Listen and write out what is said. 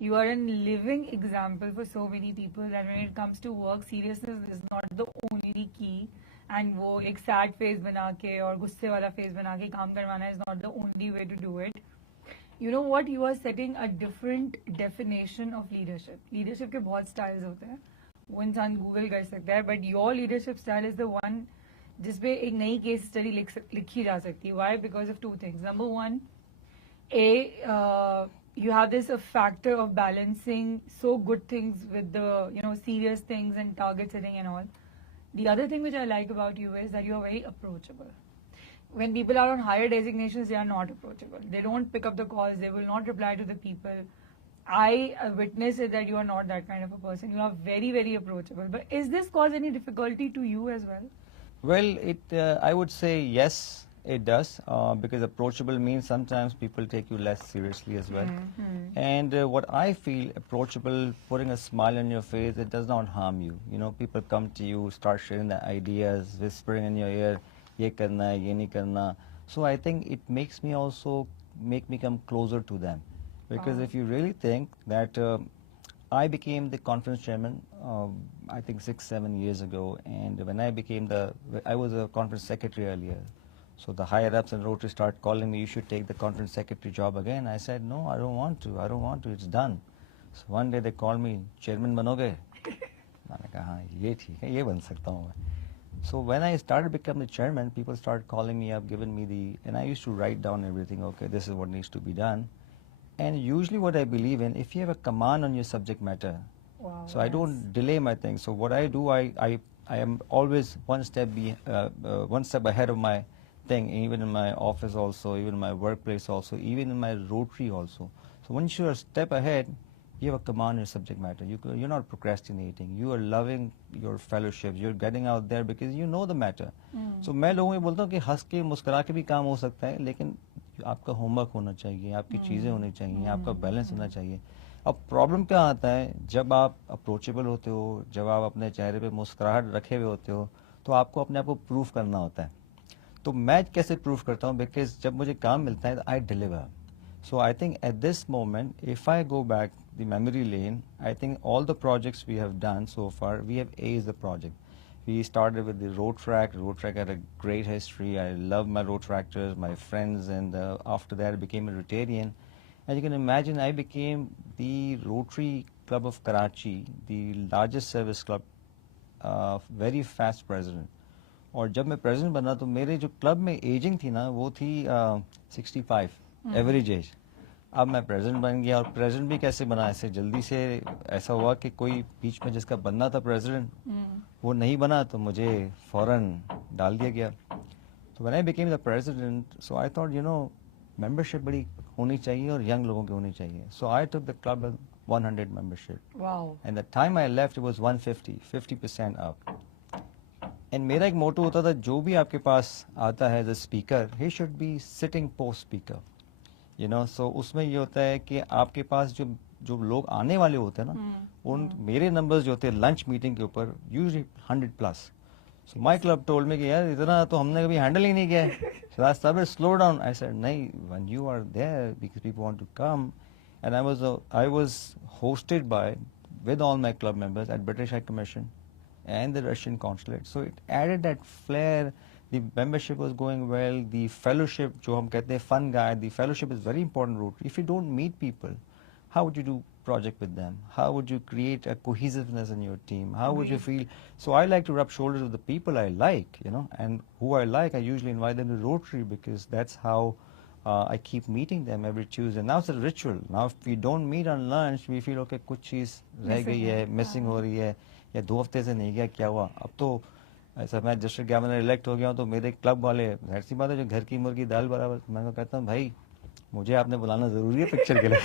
You are a living example for so many people that when it comes to work, seriousness is not the only key. And वो एक sad face बना के और गुस्से वाला face बना के काम करवाना is not the only way to do it. You know what? You are setting a different definition of leadership. Leadership के बहुत styles होते हैं. वो इंसान गूगल कर सकता है. But your leadership style is the one जिसपे एक नई case study लिखी जा सकती है. Why? Because of two things. Number one, you have this factor of balancing so good things with the serious things and target setting and all. The other thing which I like about you is that you are very approachable. When people are on higher designations, they are not approachable. They don't pick up the calls. They will not reply to the people. I witness it that you are not that kind of a person. You are very, very approachable. But is this cause any difficulty to you as well? Well, I would say yes, it does, because approachable means sometimes people take you less seriously as well. And what I feel approachable, putting a smile on your face, it does not harm you. You know, people come to you, start sharing their ideas, whispering in your ear, ye karna hai, ye nahi karna. So I think it makes me also make me come closer to them. Because if you really think that I became the conference chairman, I think 6-7 years ago, and when I was a conference secretary earlier. So the higher ups in Rotary start calling me, you should take the conference secretary job again. I said, no, I don't want to, it's done. So one day they called me, chairman banoge? मैंने कहा हाँ ये ठीक है, ये बन सकता हूँ मैं. So when I started becoming the chairman, people started calling me up, giving me and I used to write down everything, okay, this is what needs to be done. And usually what I believe in, if you have a command on your subject matter, so I don't delay my things. So what I do, I am always one step ahead of my thing, even in my office also, even in my workplace also, even in my Rotary also. So once you are a step ahead, you have a command on your subject matter. You're not procrastinating. You are loving your fellowship. You're getting out there because you know the matter. So मैं लोगों को बोलता हूँ कि हंस के मुस्कुरा के भी काम हो सकता है, लेकिन आपका होमवर्क होना चाहिए, आपकी चीज़ें होनी चाहिए, आपका बैलेंस होना चाहिए. अब प्रॉब्लम क्या आता है, जब आप अप्रोचेबल होते हो, जब आप अपने चेहरे पे मुस्कुराहट रखे हुए होते हो, तो आपको अपने आप को प्रूफ करना होता है. तो मैं कैसे प्रूफ करता हूँ, बिकॉज जब मुझे काम मिलता है I deliver. So I think at this moment, if I go back the memory lane, I think all the projects we have done so far, we have aced the project. We started with the road track. Road track had a great history. I love my road tractors, my friends, and after that I became a Rotarian. And you can imagine I became the Rotary Club of Karachi, the largest service club, very fast president. और जब मैं president बना तो मेरे जो club में ageing थी ना वो थी 65 एवरेज एज. अब मैं प्रेसिडेंट बन गया, और प्रेसिडेंट भी कैसे बना, ऐसे जल्दी से ऐसा हुआ कि कोई बीच में जिसका बनना था प्रेसिडेंट वो नहीं बना, तो मुझे फौरन डाल दिया गया. तो when I became the president, so I thought membership बड़ी होनी चाहिए और यंग लोगों की होनी चाहिए. So I took the club 100 membership. And the time I left was 150% up. And मेरा एक मोटो होता था, जो भी आपके पास आता है as a speaker, he should be sitting post speaker. So उसमें ये होता है कि आपके पास जो लोग आने वाले होते हैं ना, उन मेरे नंबर्स जो होते हैं लंच मीटिंग के ऊपर usually 100+. So my club told me कि यार इतना तो हमने कभी हैंडल ही नहीं किया है. So slow down. I said नहीं, when you are there because people want to come. And I was hosted by with all my club members at British High Commission and the Russian consulate. So it added that flair. The membership was going well. The fellowship, जो हम कहते हैं fun guy, the fellowship is very important route. If you don't meet people, how would you do project with them? How would you create a cohesiveness in your team? How would you feel? So I like to rub shoulders with the people I like, and who I like, I usually invite them to Rotary because that's how I keep meeting them every Tuesday. Now it's a ritual. Now if we don't meet on lunch, we feel okay, कुछ चीज रह गई है, missing हो रही है, या 2 हफ्ते से नहीं गया, क्या हुआ. अब तो ऐसा मैं डिस्ट्रिक्ट गवर्नर इलेक्ट हो गया हूँ, तो मेरे क्लब वाले ऐसी बात है जो घर की मुर्गी दाल बराबर. मैं कहता हूँ भाई मुझे आपने बुलाना जरूरी है पिक्चर के लिए.